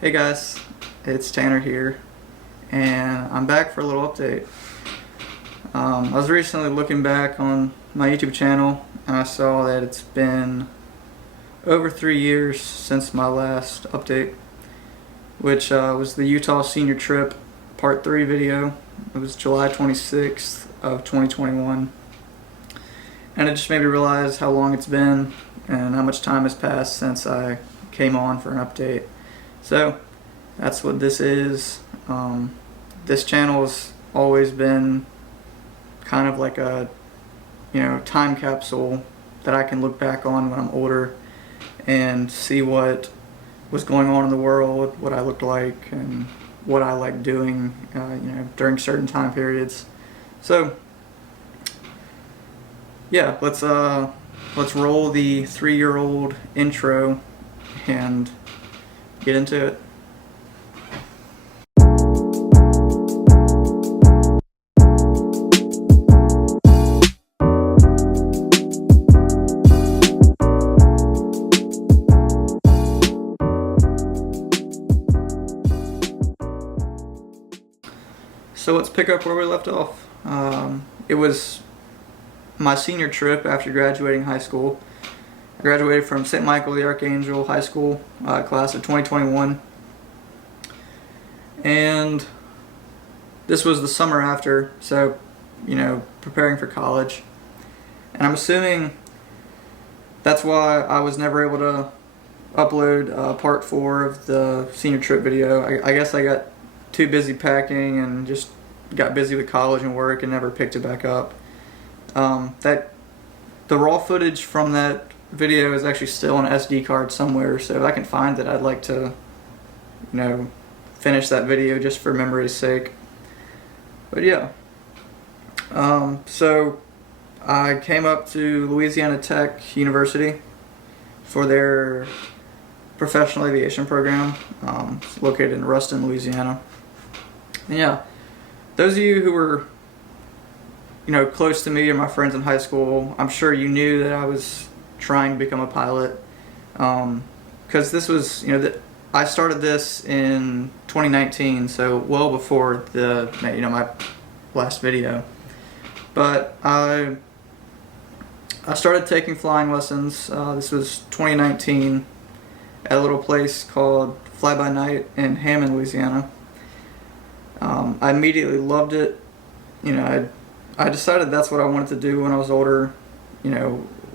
Hey guys, it's Tanner here, and I'm back for a little update. I was recently looking back on my YouTube channel, and I saw that it's been over 3 years since my last update, which was the Utah Senior Trip Part 3 video. It was July 26th of 2021, and it just made me realize how long it's been and how much time has passed since I came on for an update. So that's what this is. This channel has always been kind of like a time capsule that I can look back on when I'm older and see what was going on in the world, what I looked like, and what I like doing during certain time periods. So yeah, let's roll the 3-year-old intro and get into it. So let's pick up where we left off. It was my senior trip after graduating high school. I graduated from St. Michael the Archangel High School, class of 2021. And this was the summer after, so, preparing for college. And I'm assuming that's why I was never able to upload part 4 of the senior trip video. I guess I got too busy packing and just got busy with college and work and never picked it back up. The raw footage from that video is actually still on an SD card somewhere, so if I can find it, I'd like to, finish that video just for memory's sake. But yeah, so I came up to Louisiana Tech University for their professional aviation program. It's located in Ruston, Louisiana. And yeah, those of you who were close to me or my friends in high school, I'm sure you knew that I was trying to become a pilot, because this was, I started this in 2019, so well before my last video. But I started taking flying lessons. This was 2019 at a little place called Fly By Night in Hammond, Louisiana. I immediately loved it. I decided that's what I wanted to do when I was older,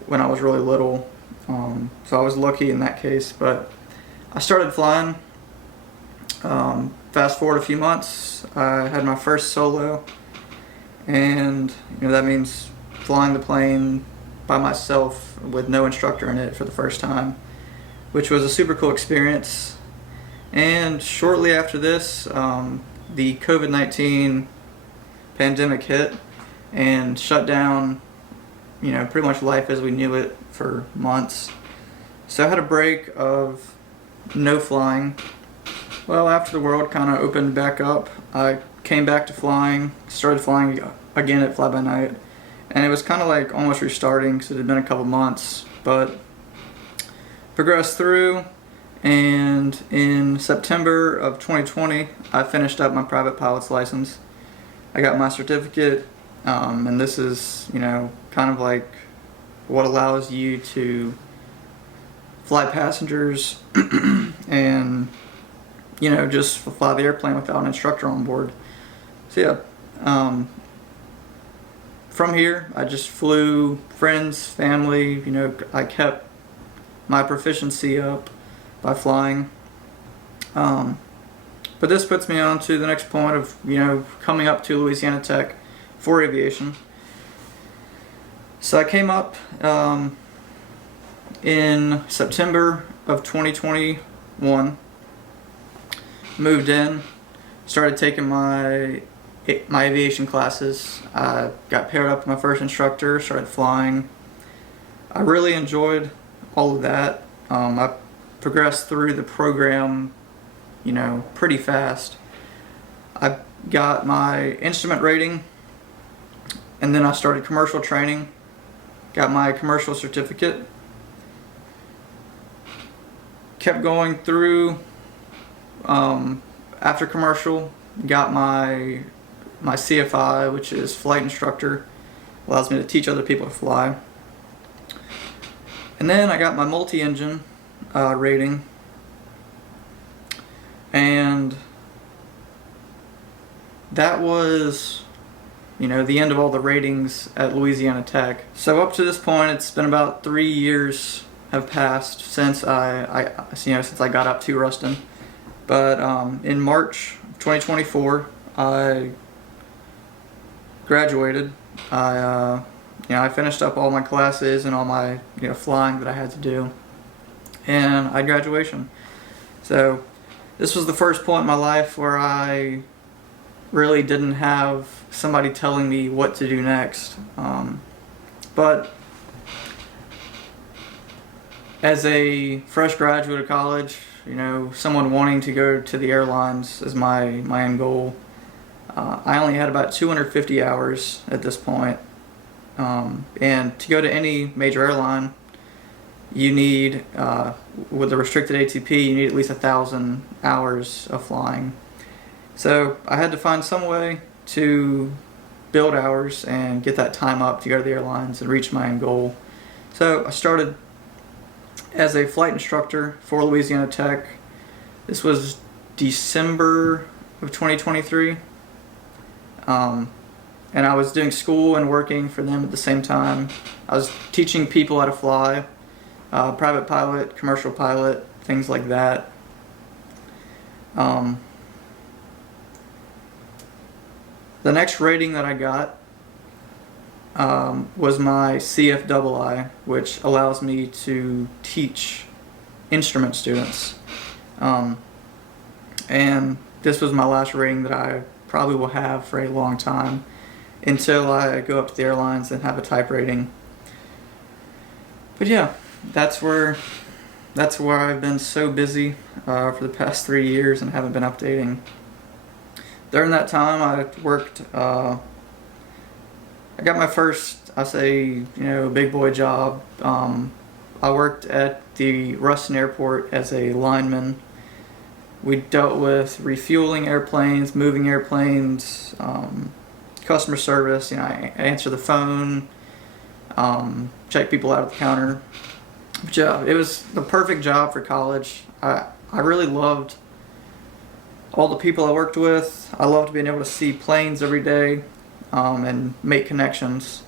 when I was really little. So I was lucky in that case, but I started flying. Fast forward a few months, I had my first solo, and that means flying the plane by myself with no instructor in it for the first time, which was a super cool experience. And shortly after this, the COVID-19 pandemic hit and shut down, pretty much life as we knew it for months. So I had a break of no flying. Well, after the world kind of opened back up, I came back to flying, started flying again at Fly By Night, and it was kind of like almost restarting because it had been a couple months, but progressed through. And in September of 2020, I finished up my private pilot's license. I got my certificate, and this is, kind of like what allows you to fly passengers and, just fly the airplane without an instructor on board. So yeah, from here, I just flew friends, family, I kept my proficiency up by flying. But this puts me on to the next point of, coming up to Louisiana Tech for aviation. So I came up in September of 2021, moved in, started taking my aviation classes. I got paired up with my first instructor, started flying. I really enjoyed all of that. I progressed through the program, pretty fast. I got my instrument rating, and then I started commercial training, got my commercial certificate, kept going through after commercial, got my CFI, which is flight instructor, allows me to teach other people to fly. And then I got my multi-engine rating, and that was, the end of all the ratings at Louisiana Tech. So up to this point, it's been about 3 years have passed since since I got up to Ruston. But in March 2024, I graduated. I finished up all my classes and all my flying that I had to do, and I had graduation. So this was the first point in my life where I really didn't have somebody telling me what to do next. But as a fresh graduate of college, someone wanting to go to the airlines is my end goal. I only had about 250 hours at this point. And to go to any major airline, you need, with the restricted ATP, you need at least 1,000 hours of flying. So I had to find some way to build hours and get that time up to go to the airlines and reach my end goal. So I started as a flight instructor for Louisiana Tech. This was December of 2023. And I was doing school and working for them at the same time. I was teaching people how to fly, private pilot, commercial pilot, things like that. The next rating that I got was my CFII, which allows me to teach instrument students. And this was my last rating that I probably will have for a long time, until I go up to the airlines and have a type rating. But yeah, that's where I've been so busy for the past 3 years and haven't been updating. During that time, I worked. I got my first, big boy job. I worked at the Ruston Airport as a lineman. We dealt with refueling airplanes, moving airplanes, customer service. I answer the phone, check people out at the counter. But yeah, it was the perfect job for college. I really loved all the people I worked with. I loved being able to see planes every day and make connections.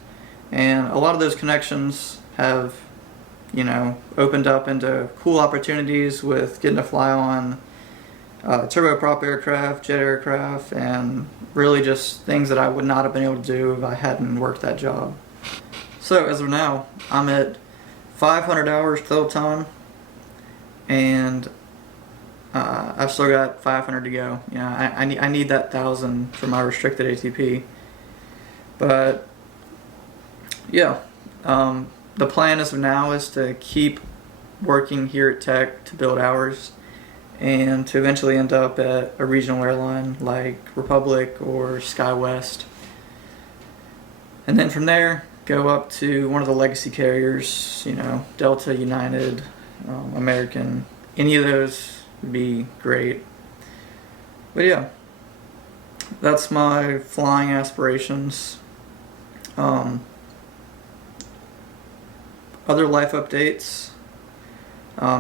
And a lot of those connections have, opened up into cool opportunities with getting to fly on turboprop aircraft, jet aircraft, and really just things that I would not have been able to do if I hadn't worked that job. So as of now, I'm at 500 hours total time, and I've still got 500 to go. I need that 1,000 for my restricted ATP. But yeah, the plan as of now is to keep working here at Tech to build hours, and to eventually end up at a regional airline like Republic or SkyWest. And then from there, go up to one of the legacy carriers, Delta, United, American. Any of those would be great. But yeah, that's my flying aspirations. Other life updates.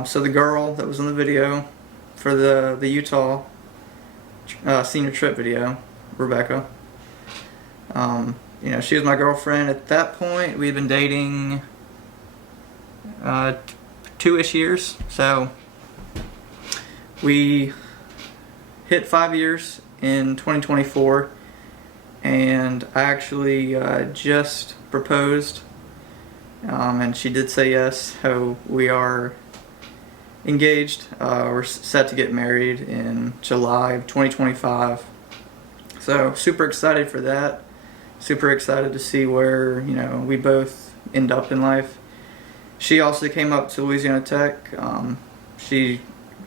So the girl that was in the video for the Utah senior trip video, Rebecca, she was my girlfriend at that point. We'd been dating 2-ish years. So we hit 5 years in 2024, and I actually just proposed, and she did say yes. So we are engaged. We're set to get married in July of 2025. So super excited for that. Super excited to see where we both end up in life. She also came up to Louisiana Tech. She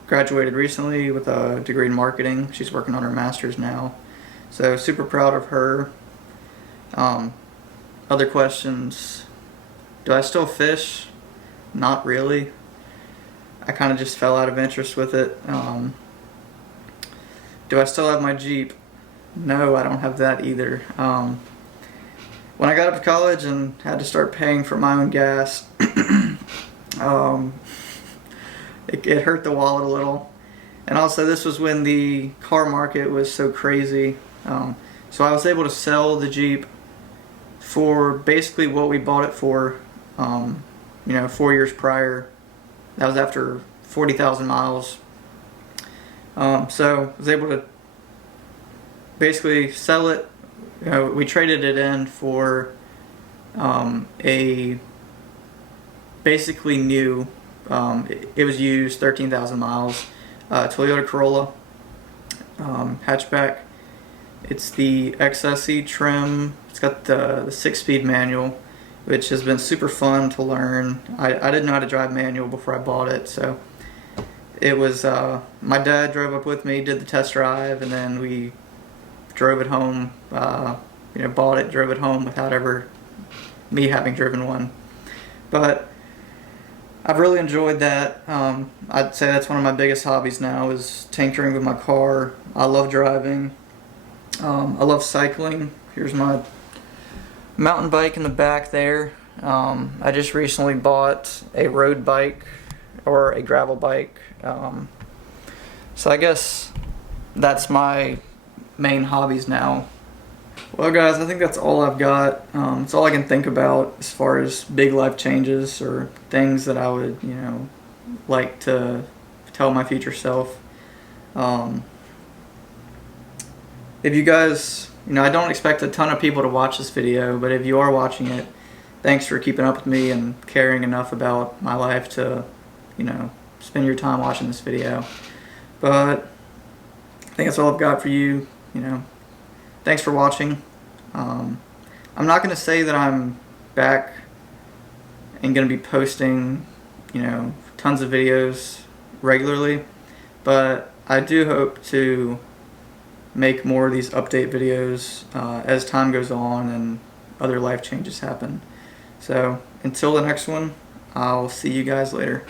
graduated recently with a degree in marketing. She's working on her master's now. So super proud of her. Other questions. Do I still fish? Not really. I kind of just fell out of interest with it. do I still have my Jeep? No, I don't have that either. When I got up to college and had to start paying for my own gas, um, it hurt the wallet a little. And also, this was when the car market was so crazy. So I was able to sell the Jeep for basically what we bought it for, 4 years prior. That was after 40,000 miles. So I was able to basically sell it. We traded it in for a basically new, it was used, 13,000 miles, Toyota Corolla hatchback. It's the XSE trim. It's got the 6-speed manual, which has been super fun to learn. I didn't know how to drive manual before I bought it, so it was, my dad drove up with me, did the test drive, and then we drove it home, bought it, drove it home without ever me having driven one. But I've really enjoyed that. I'd say that's one of my biggest hobbies now is tinkering with my car. I love driving. I love cycling. Here's my mountain bike in the back there. I just recently bought a road bike or a gravel bike. So I guess that's my main hobbies now. Well guys, I think that's all I've got. It's all I can think about as far as big life changes or things that I would, like to tell my future self. If you guys, I don't expect a ton of people to watch this video, but if you are watching it, thanks for keeping up with me and caring enough about my life to, spend your time watching this video. But I think that's all I've got for you. Thanks for watching. I'm not going to say that I'm back and going to be posting, tons of videos regularly, but I do hope to make more of these update videos as time goes on and other life changes happen. So until the next one, I'll see you guys later.